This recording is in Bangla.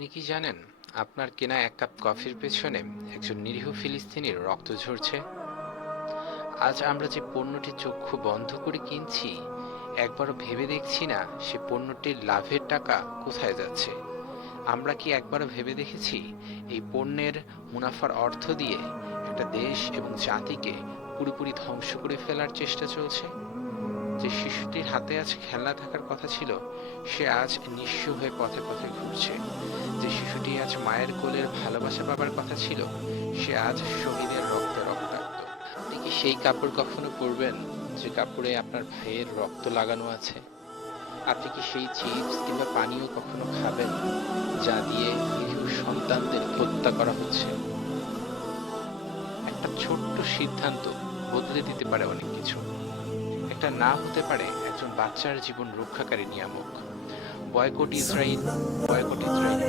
আপনি কি জানেন আপনার কেনা এক কাপ কফির পেছনে একজন নিরীহ ফিলিস্তিনির রক্ত ঝরছে? আজ আমরা যে পণ্যটি চক্ষু বন্ধ করে কিনছি, একবারও ভেবে দেখছি না সে পণ্যটির লাভের টাকা কোথায় যাচ্ছে। আমরা কি একবারও ভেবে দেখেছি এই পণ্যের মুনাফার অর্থ দিয়ে একটা দেশ এবং জাতিকে পুরোপুরি ধ্বংস করে ফেলার চেষ্টা চলছে? যে শিশুটির হাতে আজ খেলনা থাকার কথা ছিল, সে আজ নিঃস্ব হয়ে পথে পথে ঘুরছে। যে শিশুটি আজ মায়ের কোলের ভালোবাসা পাবার কথা ছিল, সে আজ শহীদের রক্তে রক্তাক্ত। আপনি কি সেই কাপড় কখনো পরবেন যে কাপড়ে আপনার ভাইয়ের রক্ত লাগানো আছে? আপনি কি সেই চিপস কিংবা পানীয় কখনো খাবেন যা দিয়ে নিরীহ সন্তানদের হত্যা করা হচ্ছে? একটা ছোট্ট সিদ্ধান্ত বদলে দিতে পারে অনেক কিছু। একটা না হতে পারে একজন বাচ্চার জীবন রক্ষাকারী নিয়ামক। Boycott Israil boycott Israel